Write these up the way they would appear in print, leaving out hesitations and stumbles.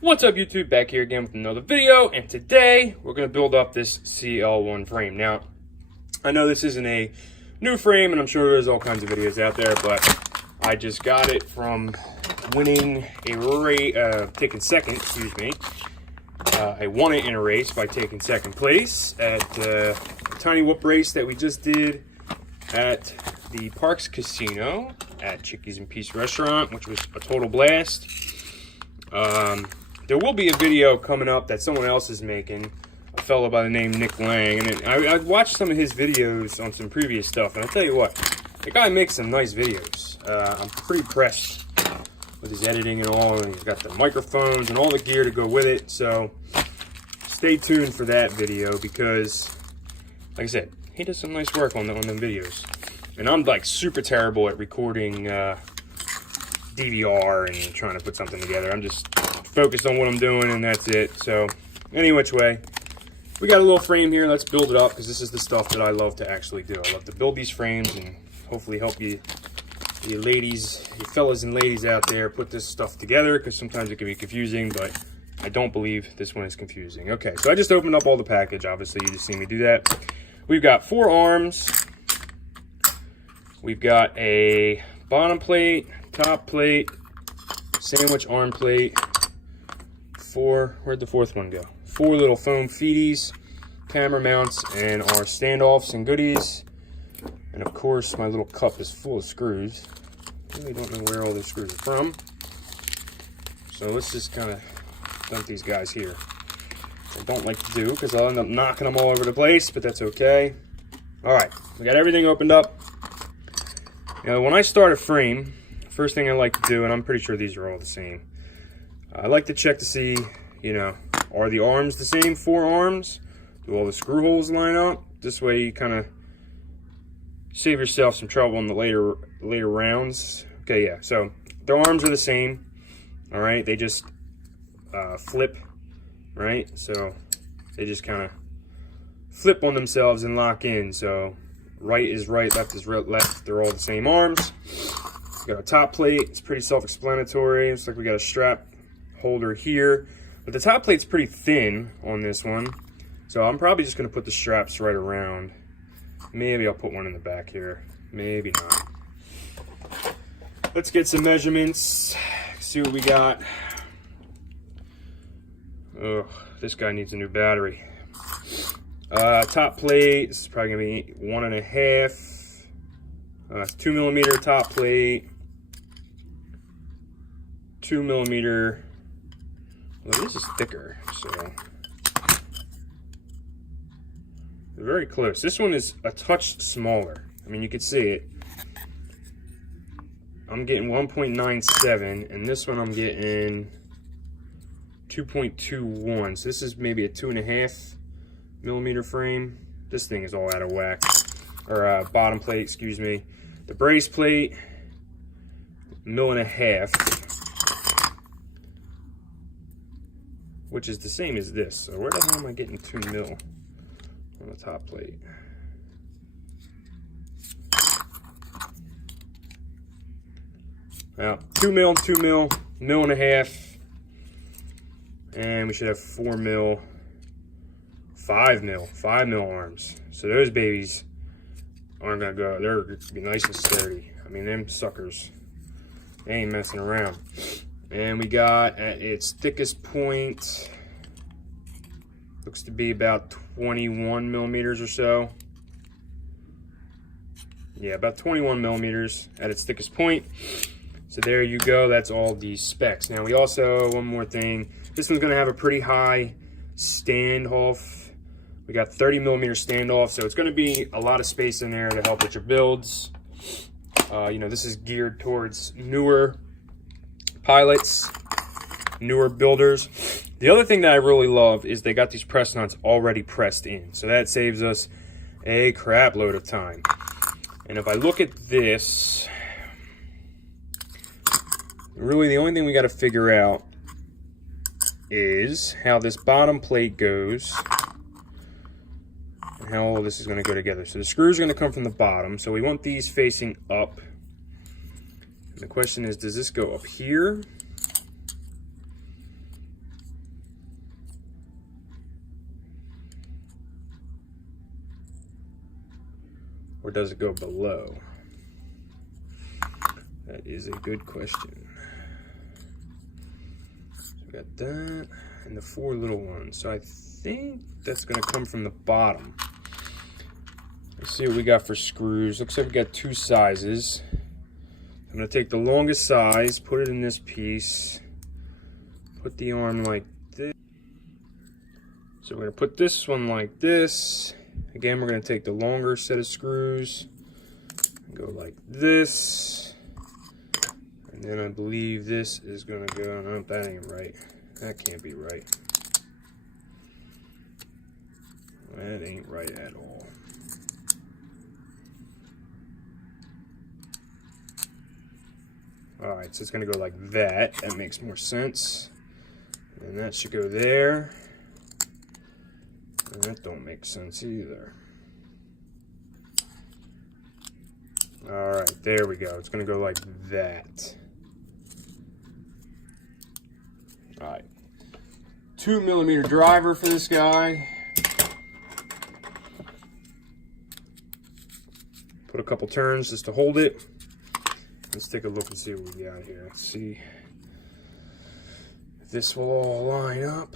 What's up, YouTube? Back here again with another video, and today we're going to build up this CL1 frame. Now, I know this isn't a new frame, and I'm sure there's all kinds of videos out there, but I just got it from winning a race, taking second, excuse me. I won it in a race by taking second place at a tiny whoop race that we just did at the Parks Casino at Chickies and Peace Restaurant, which was a total blast. There will be a video coming up that someone else is making, a fellow by the name Nick Lang, and I watched some of his videos on some previous stuff, and I tell you what, the guy makes some nice videos. I'm pretty impressed with his editing and all, and he's got the microphones and all the gear to go with it, so stay tuned for that video because, like I said, he does some nice work on them videos. And I'm like super terrible at recording DVR and trying to put something together. I'm just focused on what I'm doing, and that's it. So any which way, we got a little frame here. Let's build it up because this is the stuff that I love to actually do. I love to build these frames and hopefully help you ladies, you fellas and ladies out there, put this stuff together, because sometimes it can be confusing, but I don't believe this one is confusing. Okay, so I just opened up all the package. Obviously, you just see me do that. We've got 4 arms. We've got a bottom plate, top plate, sandwich arm plate, 4, where'd the 4th one go? 4 little foam feeties, camera mounts, and our standoffs and goodies. And of course, my little cup is full of screws. I really don't know where all these screws are from. So let's just kind of dump these guys here. I don't like to do because I'll end up knocking them all over the place, but that's okay. All right, we got everything opened up. Now, when I start a frame, first thing I like to do, and I'm pretty sure these are all the same, I like to check to see, you know, are the arms the same 4 arms? Do all the screw holes line up? This way you kind of save yourself some trouble in the later rounds. Okay, yeah, so the arms are the same, all right? They just flip, right? So they just kind of flip on themselves and lock in. So right is right, left is left. They're all the same arms. We got a top plate. It's pretty self-explanatory. It's like we got a strap holder here, but the top plate's pretty thin on this one, so I'm probably just going to put the straps right around. Maybe I'll put one in the back here, maybe not. Let's get some measurements, see what we got. Oh, this guy needs a new battery. Top plate, this is probably going to be 1.5. It's 2mm top plate, 2mm. Well, this is thicker, so they're very close. This one is a touch smaller. I mean, you can see it. I'm getting 1.97, and this one I'm getting 2.21. So this is maybe a 2.5mm frame. This thing is all out of whack. Or bottom plate, excuse me. The brace plate, 1.5 mil, which is the same as this. So where the hell am I getting 2 mil on the top plate? Well, 2 mil, 2 mil, 1.5 mil, and we should have 4 mil, 5 mil arms. So those babies aren't gonna go, they're gonna be nice and sturdy. I mean, them suckers, they ain't messing around. And we got at its thickest point, looks to be about 21mm or so. Yeah, about 21mm at its thickest point. So there you go, that's all these specs. Now we also, one more thing, this one's gonna have a pretty high standoff. We got 30mm standoff, so it's gonna be a lot of space in there to help with your builds. You know, this is geared towards newer pilots, newer builders. The other thing that I really love is they got these press nuts already pressed in, so that saves us a crap load of time. And if I look at this, really the only thing we got to figure out is how this bottom plate goes and how all this is going to go together. So the screws are going to come from the bottom, so we want these facing up. And the question is, does this go up here or does it go below? That is a good question. So we got that and the 4 little ones. So I think that's gonna come from the bottom. Let's see what we got for screws. Looks like we got 2 sizes. I'm gonna take the longest size, put it in this piece, put the arm like this. So we're gonna put this one like this. Again, we're gonna take the longer set of screws, and go like this. And then I believe this is gonna go, no, that ain't right. That can't be right. That ain't right at all. Alright, so it's gonna go like that. That makes more sense. And that should go there. And that don't make sense either. Alright, there we go. It's gonna go like that. Alright. 2mm driver for this guy. Put a couple turns just to hold it. Let's take a look and see what we got here. Let's see if this will all line up.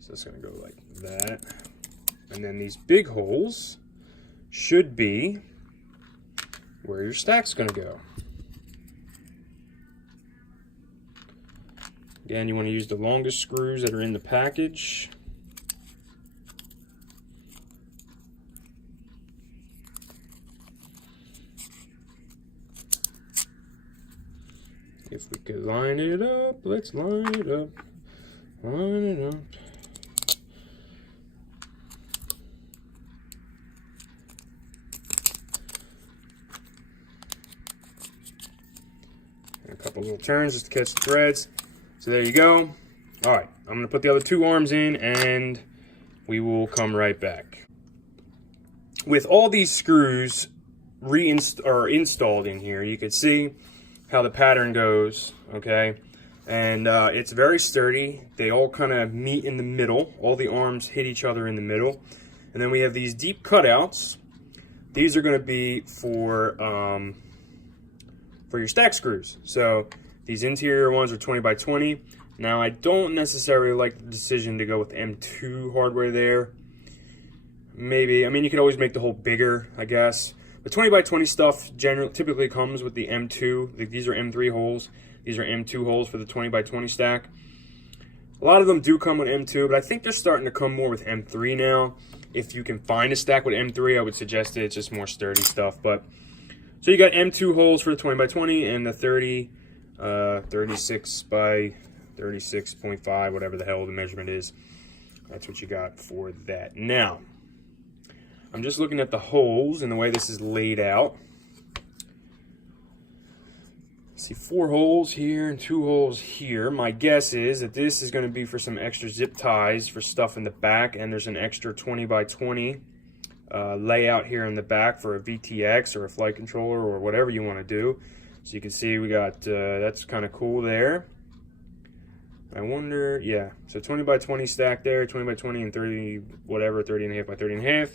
So it's going to go like that. And then these big holes should be where your stack's going to go. Again, you want to use the longest screws that are in the package. If we could line it up, let's line it up. Line it up. And a couple little turns just to catch the threads. So there you go. All right, I'm gonna put the other 2 arms in and we will come right back. With all these screws installed in here, you can see how the pattern goes, okay? And it's very sturdy. They all kind of meet in the middle. All the arms hit each other in the middle. And then we have these deep cutouts. These are gonna be for your stack screws. So these interior ones are 20 by 20. Now I don't necessarily like the decision to go with M2 hardware there. Maybe, I mean, you could always make the hole bigger, I guess. The 20 by 20 stuff typically comes with the M2. These are M3 holes. These are M2 holes for the 20 by 20 stack. A lot of them do come with M2, but I think they're starting to come more with M3 now. If you can find a stack with M3, I would suggest it. It's just more sturdy stuff. But so you got M2 holes for the 20 by 20 and the 36 by 36.5, whatever the hell the measurement is. That's what you got for that. Now, I'm just looking at the holes and the way this is laid out. See 4 holes here and 2 holes here. My guess is that this is going to be for some extra zip ties for stuff in the back, and there's an extra 20 by 20 layout here in the back for a VTX or a flight controller or whatever you want to do. So you can see we got, that's kind of cool there. I wonder, yeah, so 20 by 20 stack there, 20 by 20 and 30, whatever, 30 and a half by 30 and a half.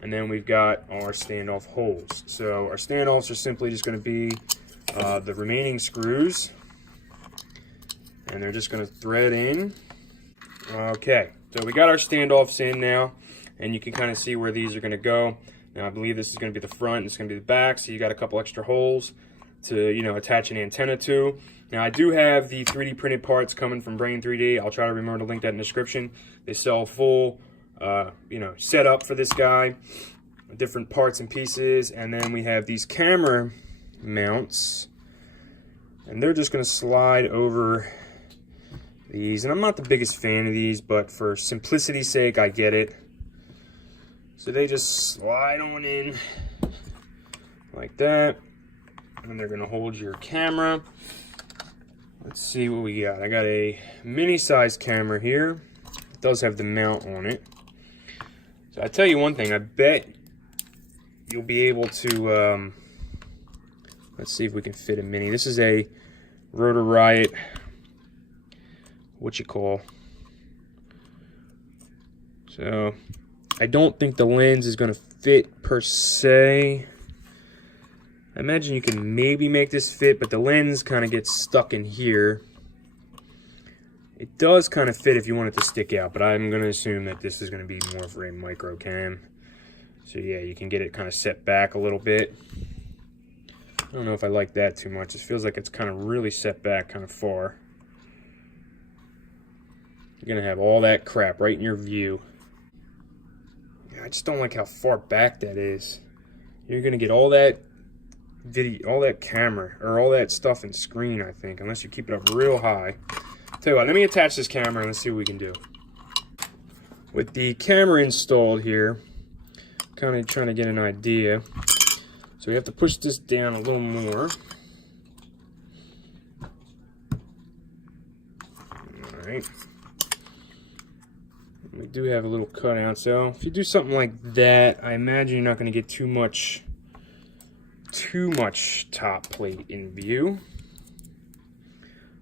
And then we've got our standoff holes. So our standoffs are simply just going to be the remaining screws. And they're just going to thread in. Okay, so we got our standoffs in now. And you can kind of see where these are going to go. Now I believe this is going to be the front and it's going to be the back. So you got a couple extra holes to, you know, attach an antenna to. Now I do have the 3D printed parts coming from Brain 3D. I'll try to remember to link that in the description. They sell full you know, set up for this guy, different parts and pieces. And then we have these camera mounts, and they're just going to slide over these. And I'm not the biggest fan of these, but for simplicity's sake, I get it. So they just slide on in like that, and they're going to hold your camera. Let's see what we got. I got a mini size camera here. It does have the mount on it. So I tell you one thing, I bet you'll be able to, let's see if we can fit a mini. This is a Rotor Riot, So I don't think the lens is going to fit per se. I imagine you can maybe make this fit, but the lens kind of gets stuck in here. It does kind of fit if you want it to stick out, but I'm going to assume that this is going to be more for a micro cam. So yeah, you can get it kind of set back a little bit. I don't know if I like that too much. It feels like it's kind of really set back kind of far. You're going to have all that crap right in your view. I just don't like how far back that is. You're going to get all that video, all that camera, or all that stuff in screen, I think, unless you keep it up real high. Tell you what, let me attach this camera and let's see what we can do. With the camera installed here, kind of trying to get an idea. So we have to push this down a little more. Alright. We do have a little cutout, so if you do something like that, I imagine you're not going to get too much top plate in view.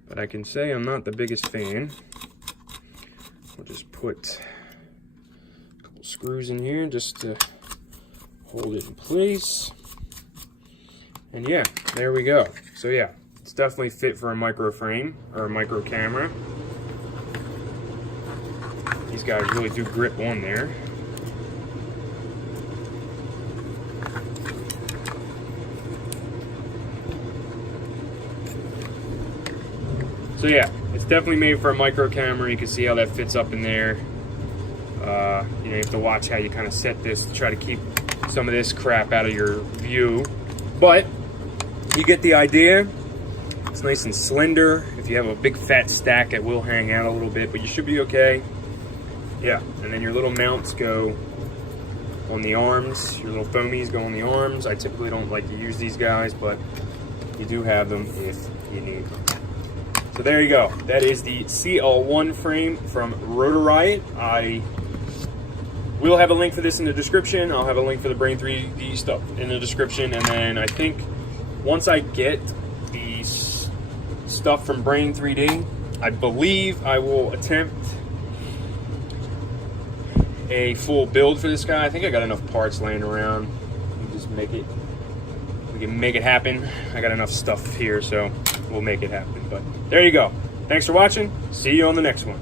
But I can say I'm not the biggest fan. We'll just put a couple screws in here just to hold it in place. And yeah, there we go. So yeah, it's definitely fit for a micro frame or a micro camera. These guys really do grip on there. So yeah, it's definitely made for a micro camera. You can see how that fits up in there. You have to watch how you kind of set this to try to keep some of this crap out of your view. But you get the idea. It's nice and slender. If you have a big fat stack, it will hang out a little bit, but you should be okay. Yeah, and then your little mounts go on the arms. Your little foamies go on the arms. I typically don't like to use these guys, but you do have them if you need them. So there you go. That is the CL1 frame from Rotor Riot. I will have a link for this in the description. I'll have a link for the Brain 3D stuff in the description. And then I think once I get the stuff from Brain 3D, I believe I will attempt a full build for this guy. I think I got enough parts laying around. We just make it. We can make it happen. I got enough stuff here, so we'll make it happen. But there you go. Thanks for watching. See you on the next one.